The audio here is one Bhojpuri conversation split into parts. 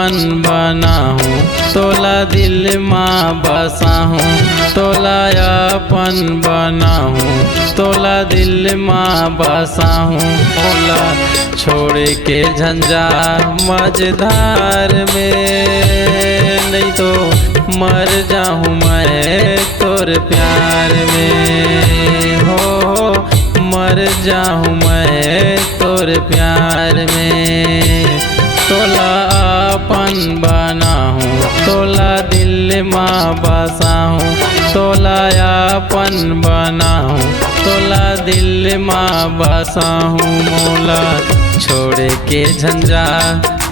अपन बनाहूँ, तोला दिल माँ बसाहूँ। तोला अपन बनाहूँ, तोला दिल माँ बसाहूँ। मोला छोड़ के झंझा मझधार में, नहीं तो मर जाऊँ मैं तोर प्यार में। हो मर जाऊँ मैं तोर प्यार में। तोला अपन बनाहूँ, तोला दिल माँ बसाहूँ। तोला अपन बनाहूँ, तोला दिल माँ बसाहूँ। मोला छोड़ के झंझा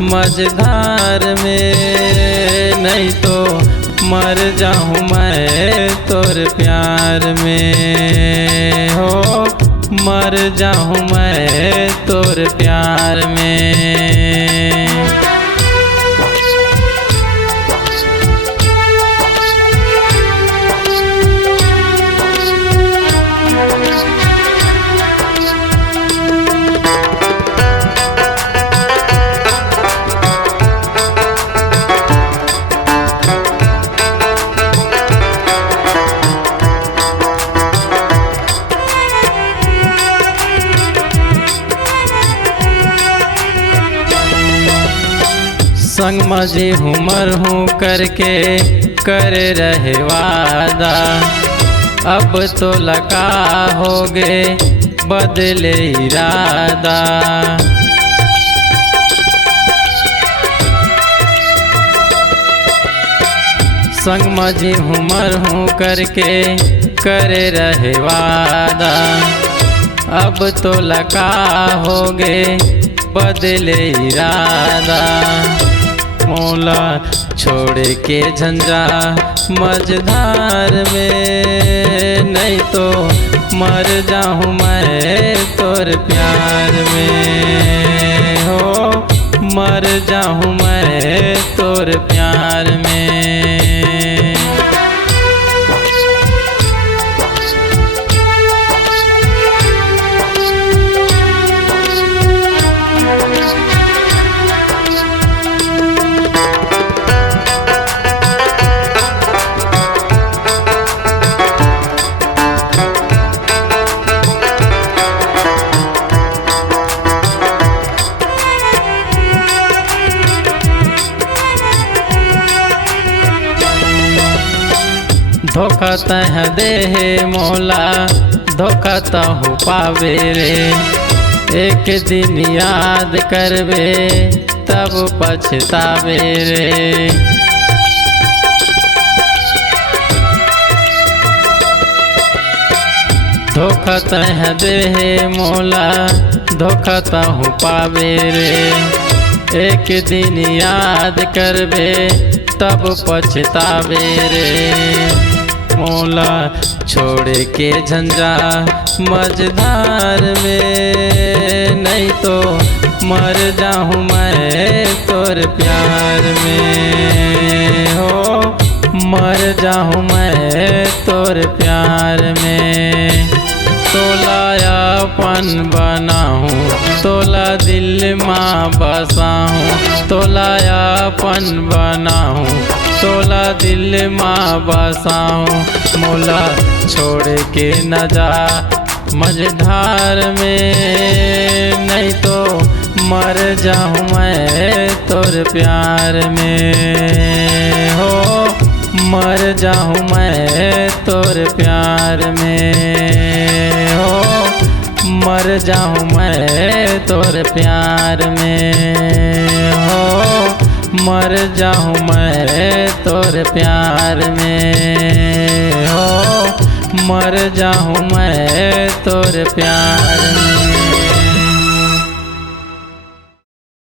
मझधार में, नहीं तो मर जाऊँ मैं तोर प्यार में। हो मर जाऊँ मैं तोर प्यार में। संग मजे हुमर हूँ करके कर रहे वादा, अब तो लगा हो गए बदले इरादा। संग मजे हुमर हूँ करके कर रहे वादा, अब तो लगा हो गए बदले इरादा। मोला छोड़ के झंझा मझधार में, नहीं तो मर जाऊँ मैं तोर प्यार में। हो मर जाऊँ मैं तोर प्यार में। धोखा तह दे मोला, धोखा तहु पावे रे। एक दिन याद करबे तब पछतावे रे। धोखा तह दे मोला, धोखा तहु पावे रे। एक दिन याद करबे तब पछतावे रे। मोला छोड़ के झंझा मझधार में, नहीं तो मर जाऊँ मैं तोर प्यार में। हो मर जाऊँ मैं तोर प्यार में। तोला अपन बनाहूँ, तोला दिल माँ बसाहूँ। तोला अपन बनाहूँ, तोला दिल माँ बसाऊँ। मोला छोड़ के न जा मझधार में, नहीं तो मर जाऊँ मैं तोर प्यार में। हो मर जाऊँ मैं तोर प्यार में। हो मर जाऊँ मैं तोर प्यार में। हो मर जाऊँ मैं तोर प्यार में। हो मर जाऊँ मैं तोर प्यार में।